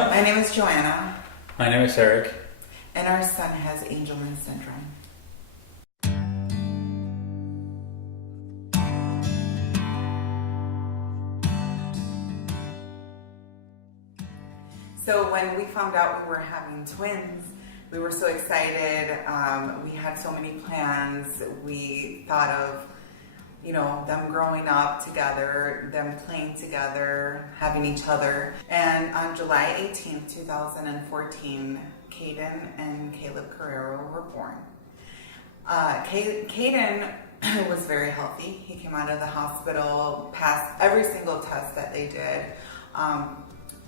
My name is Joanna, My name is Eric. and our son has Angelman syndrome. So when we found out we were having twins, we were so excited. We had so many plans. We thought of, them growing up together, them playing together, having each other. And on July 18th, 2014, Kayden and Caleb Carrero were born. Kayden was very healthy. He came out of the hospital, passed every single test that they did.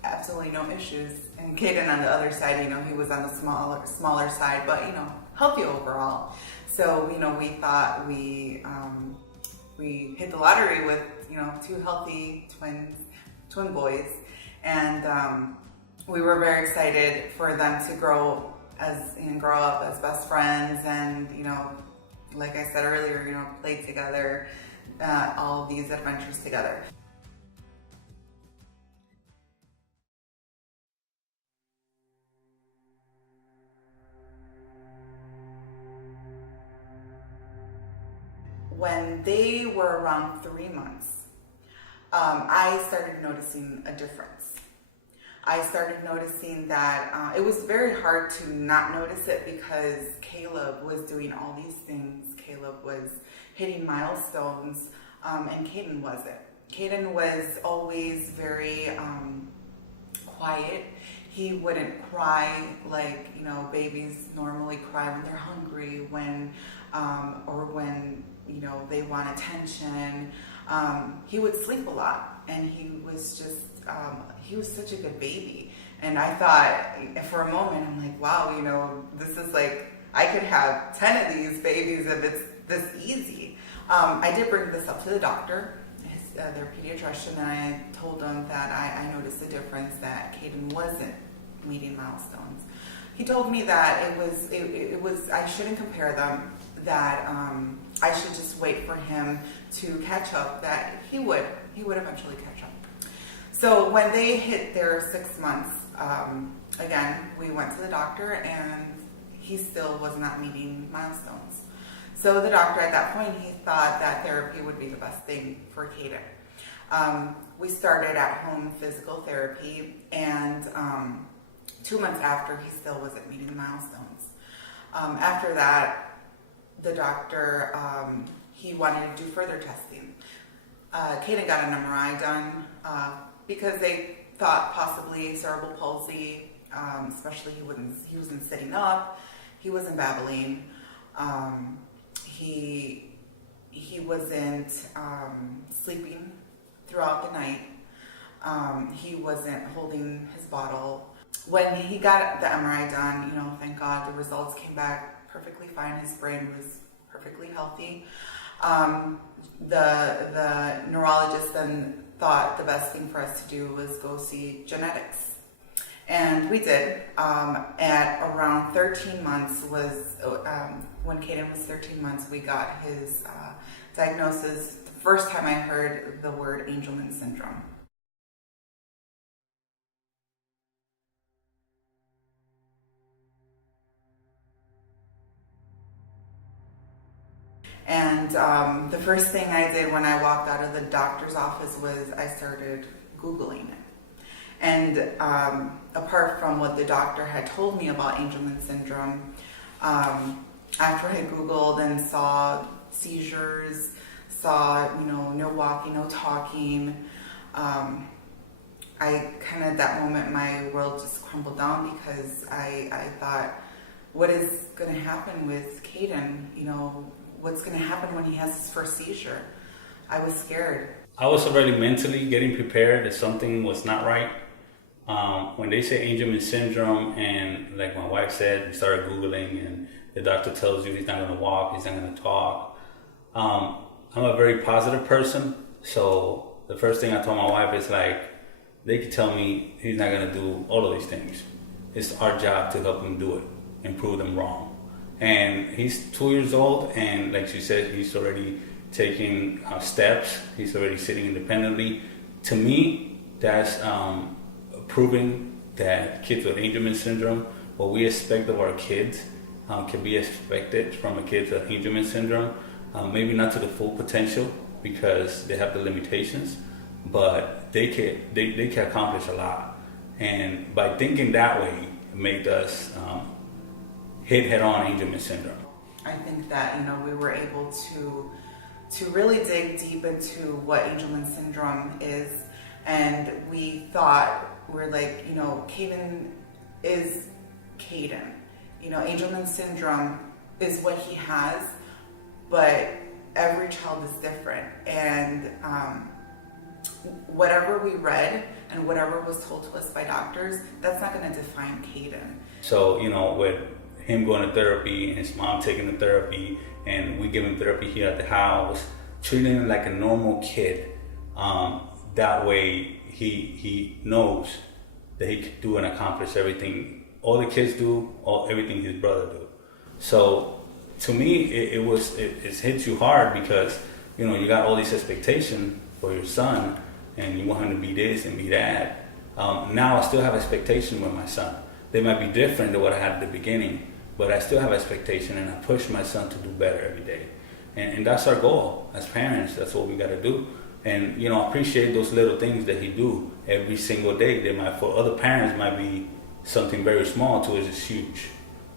Absolutely no issues. And Kayden on the other side, he was on the smaller side, but healthy overall. So we thought we hit the lottery with two healthy twin boys, and we were very excited for them to grow up as best friends, and like I said earlier, play together, all these adventures together. When they were around 3 months, I started noticing a difference. I started noticing that it was very hard to not notice it because Caleb was doing all these things. Caleb was hitting milestones, and Kayden wasn't. Kayden was always very quiet. He wouldn't cry like babies normally cry when they're hungry, or when they want attention. He would sleep a lot, and he was such a good baby. And I thought for a moment, I'm like, wow, this is like, I could have 10 of these babies if it's this easy. I did bring this up to the doctor, their pediatrician, and I told them that I noticed a difference, that Kayden wasn't meeting milestones. He told me that it was I shouldn't compare them, that I should just wait for him to catch up, that he would eventually catch up. So when they hit their 6 months, again, we went to the doctor, and he still was not meeting milestones. So the doctor at that point, he thought that therapy would be the best thing for Kayden. We started at-home physical therapy, and 2 months after, he still wasn't meeting the milestones. After that, the doctor, he wanted to do further testing. Kayden got an MRI done because they thought possibly cerebral palsy, especially he wasn't sitting up, he wasn't babbling, he wasn't sleeping throughout the night, he wasn't holding his bottle. When he got the MRI done, thank God, the results came back perfectly fine. His brain was perfectly healthy. The neurologist then thought the best thing for us to do was go see genetics. And we did. At around 13 months when Kayden was 13 months, we got his diagnosis. The first time I heard the word Angelman syndrome. And the first thing I did when I walked out of the doctor's office was I started Googling it. And apart from what the doctor had told me about Angelman syndrome, after I Googled and saw seizures, saw no walking, no talking, I kind of, at that moment, my world just crumbled down, because I thought, what is going to happen with Kayden? What's going to happen when he has his first seizure? I was scared. I was already mentally getting prepared that something was not right. When they say Angelman syndrome, and like my wife said, we started Googling, and the doctor tells you he's not going to walk, he's not going to talk. I'm a very positive person, so the first thing I told my wife is, like, they could tell me he's not going to do all of these things. It's our job to help him do it and prove them wrong. And he's 2 years old, and like she said, he's already taking steps. He's already sitting independently. To me, that's proving that kids with Angelman syndrome, what we expect of our kids can be expected from a kid with Angelman syndrome. Maybe not to the full potential because they have the limitations, but they can accomplish a lot. And by thinking that way, it made us hit head-on Angelman syndrome. I think that, we were able to really dig deep into what Angelman syndrome is, and we're like, Kayden is Kayden. Angelman syndrome is what he has, but every child is different, and whatever we read and whatever was told to us by doctors, that's not going to define Kayden. So, with him going to therapy and his mom taking the therapy, and we give him therapy here at the house, treating him like a normal kid. That way he knows that he can do and accomplish everything all the kids do, everything his brother do. So to me, it hits you hard because you got all these expectations for your son, and you want him to be this and be that. Now I still have expectation with my son. They might be different than what I had at the beginning, but I still have expectation, and I push my son to do better every day. And that's our goal as parents. That's what we got to do. And appreciate those little things that he do every single day. They might, for other parents, might be something very small. To us, it's huge,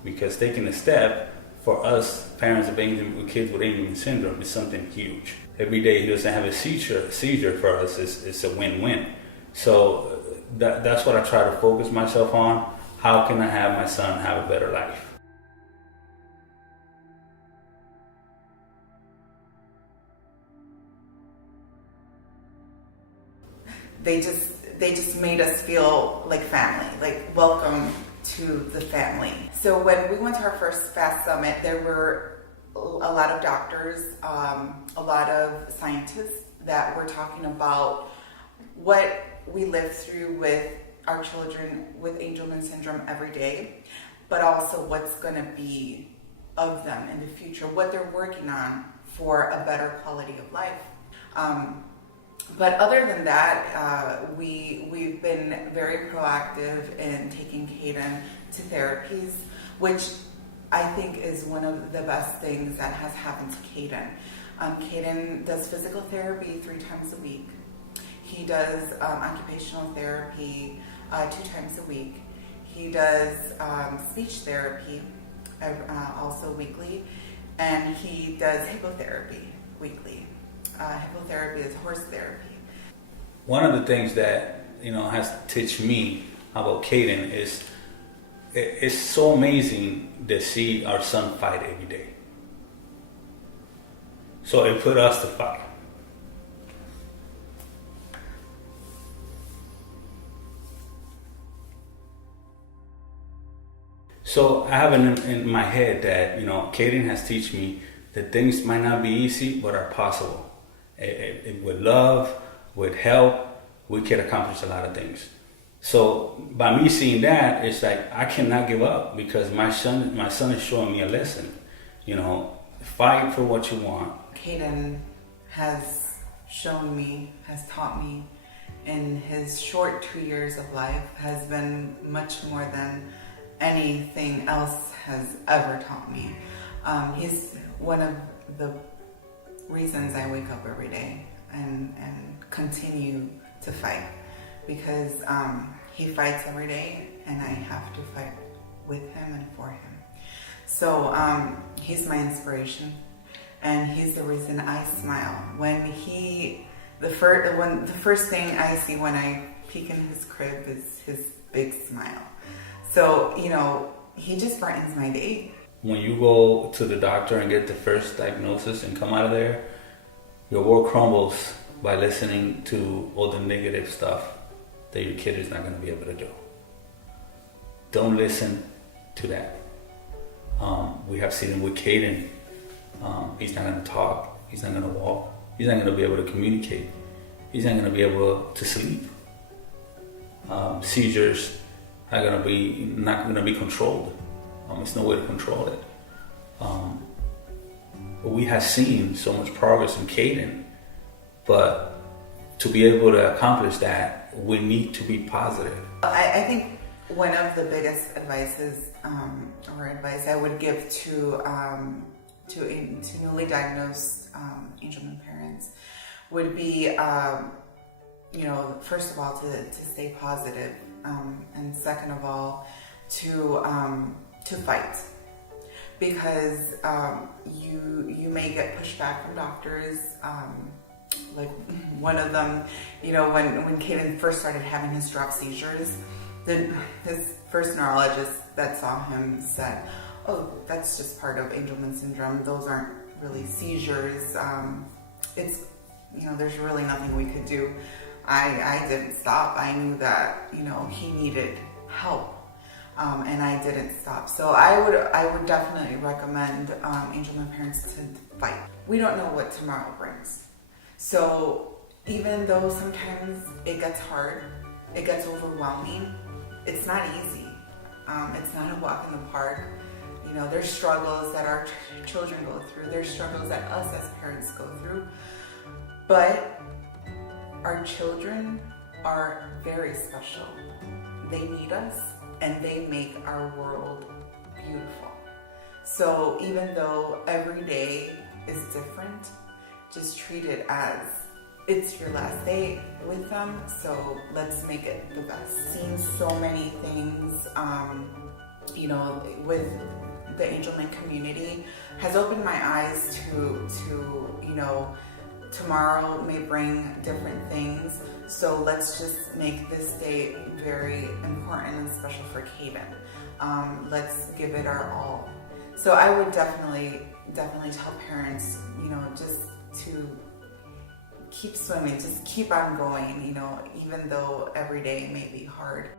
because taking a step for us parents of kids with Angelman syndrome is something huge. Every day he doesn't have a seizure for us is a win-win. So that's what I try to focus myself on. How can I have my son have a better life? They just made us feel like family, like welcome to the family. So when we went to our first FAST Summit, there were a lot of doctors, a lot of scientists that were talking about what we live through with our children with Angelman syndrome every day, but also what's going to be of them in the future, what they're working on for a better quality of life. But other than that, we've been very proactive in taking Kayden to therapies, which I think is one of the best things that has happened to Kayden. Kayden does physical therapy 3 times a week. He does occupational therapy 2 times a week. He does speech therapy also weekly, and he does hippotherapy weekly. Hippotherapy is horse therapy. One of the things that has teach me about Kayden is it's so amazing to see our son fight every day. So it put us to fight. So I have in my head that Kayden has taught me that things might not be easy, but are possible. With love, with help, we can accomplish a lot of things. So by me seeing that, it's like I cannot give up, because my son is showing me a lesson. Fight for what you want. Kayden has taught me in his short 2 years of life, has been much more than anything else has ever taught me. He's one of the reasons I wake up every day and continue to fight, because he fights every day, and I have to fight with him and for him. So he's my inspiration, and he's the reason I smile. When the first thing I see when I peek in his crib is his big smile. So he just brightens my day. When you go to the doctor and get the first diagnosis and come out of there, your world crumbles by listening to all the negative stuff that your kid is not going to be able to do. Don't listen to that. We have seen it with Kayden. He's not going to talk. He's not going to walk. He's not going to be able to communicate. He's not going to be able to sleep. Seizures are not going to be controlled. There's no way to control it. But we have seen so much progress in Kayden, but to be able to accomplish that, we need to be positive. I think One of the biggest advice I would give to newly diagnosed Angelman parents would be, first of all, to stay positive, and second of all, to fight, because you may get pushback from doctors. Like one of them, when Kayden first started having his drop seizures, his first neurologist that saw him said, "Oh, that's just part of Angelman syndrome. Those aren't really seizures. There's really nothing we could do." I didn't stop. I knew that, he needed help. And I didn't stop. So I would definitely recommend Angelman parents to fight. We don't know what tomorrow brings. So even though sometimes it gets hard, it gets overwhelming, it's not easy. It's not a walk in the park. There's struggles that our children go through. There's struggles that us as parents go through. But our children are very special. They need us, and they make our world beautiful. So even though every day is different, just treat it as it's your last day with them, so let's make it the best. Seeing so many things, with the Angelman community has opened my eyes to tomorrow may bring different things. So let's just make this day very important and special for Kayden. Let's give it our all. So I would definitely tell parents, just to keep swimming, just keep on going, even though every day may be hard.